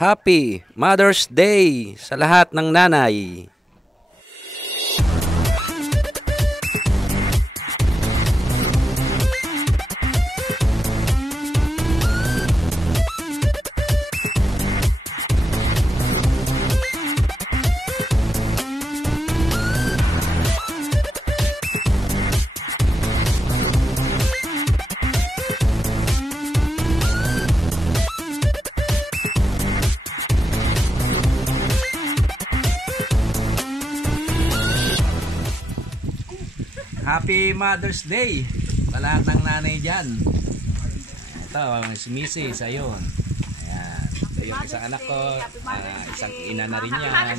Happy Mother's Day sa lahat ng nanay. Happy Mother's Day sa lahat ng nanay dyan. Ito, si Mrs. Ayun. Ayan. Ito yung isang anak ko. Isang ina na rin yan.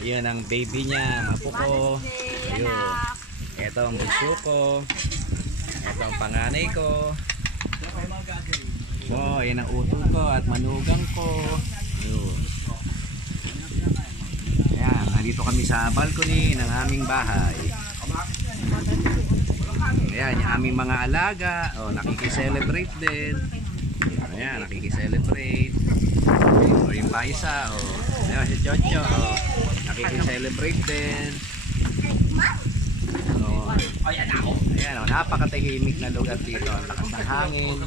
Yun ang baby niya. Apo ko. Ayun. Ito ang bunso ko. Ito ang panganay ko. So, ayan ang utol ko at manugang ko. Ayun. Ayan, nandito kami sa balcony ng aming bahay. Ayan, yung aming mga alaga, nakikiselebrate din. Ayan, nakikiselebrate. O yung pa isa, ayan, si Chocho, nakikiselebrate din. Ayan, napakatahimik na lugar dito. Ang lakas ng hangin,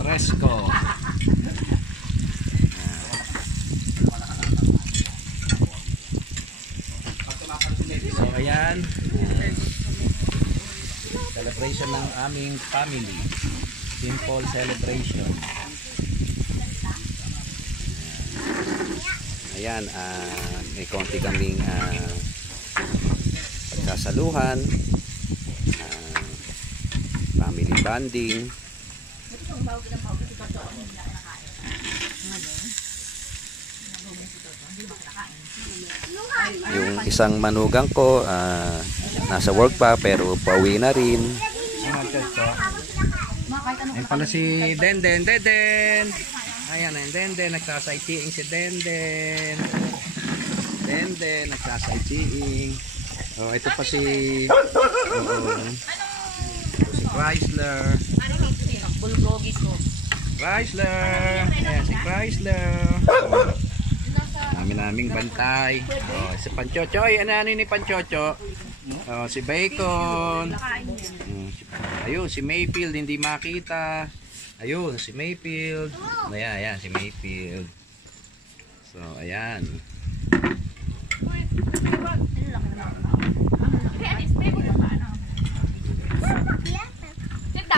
presko. So ayan, celebration ng aming family. Simple celebration. Ayan, may konti kaming pagkasaluhan, family bonding. Yung isang manugang ko nasa work pa pero pauwi na rin. Ayan pala si Denden. Ayan, Denden, nagsasightseeing si Denden. Nagsasightseeing. Ito pa si Chrysler. Ayan si Chrysler. Naming bantay. Si Panchocho, ano ni Panchocho? Si Bacon. Ayun, si Mayfield hindi makita. Ayun, si Mayfield. Ayan, si Mayfield. So, ayan.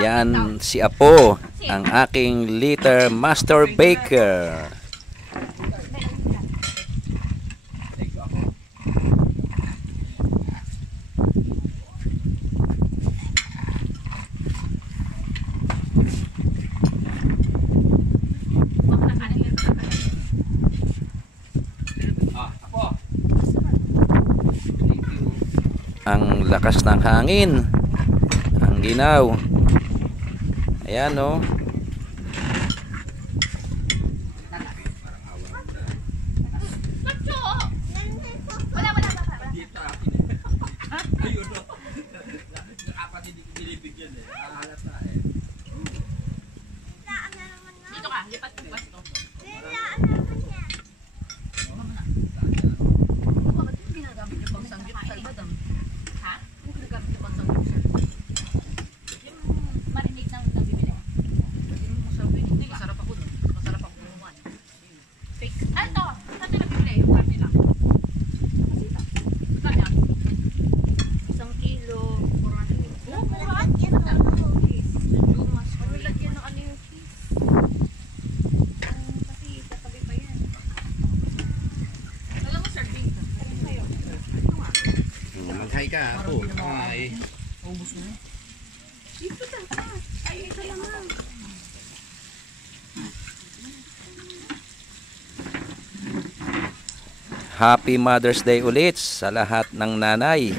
Yan si Apo, ang aking litter master baker. Ang lakas ng hangin, ang ginaw. Ayan Dito ka, lipat mo ba ito? Mag-hi ka, Apo. Hi. Happy Mother's Day ulit sa lahat ng nanay.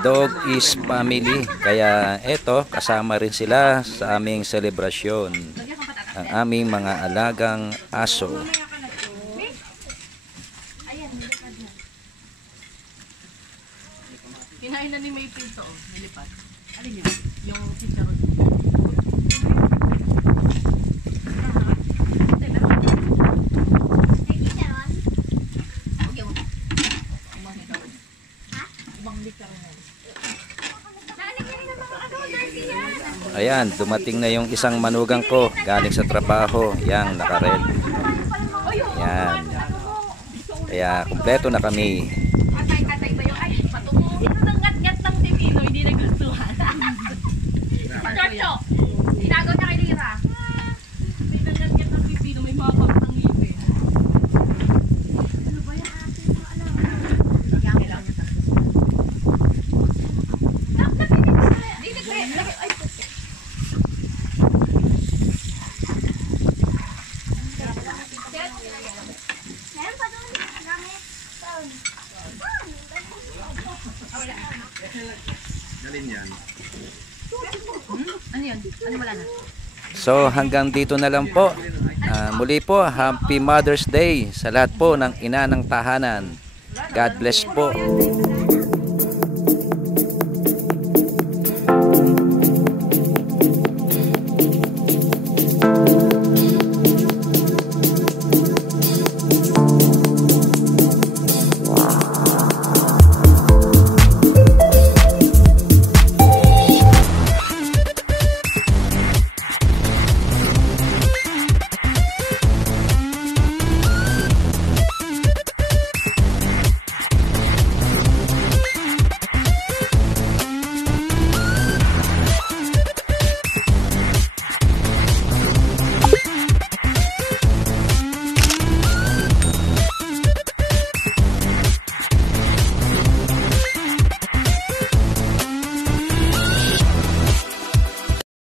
Dog is family. Kaya eto, kasama rin sila sa aming selebrasyon. Ang aming mga alagang aso. Kinain na ni Mayfield to, nilipat. Alin yun? Yung chicharon. ayan, dumating na yung isang manugang ko galing sa trabaho. Yang naka-red. Ayan. Kaya kumpleto na kami. Katay ba yung ay patungo? Ito nang ngat-ngat ng Pipino, hindi nagustuhan. Chocho! Tinagaw niya kay Lira. May ngat-ngat ng Pipino, may mga pangtang ngipin. Ano ba yung ating mga alam? Yang lang. Ano yun? Ano wala na? So hanggang dito na lang po. Muli po, Happy Mother's Day sa lahat po ng ina ng tahanan. God bless po.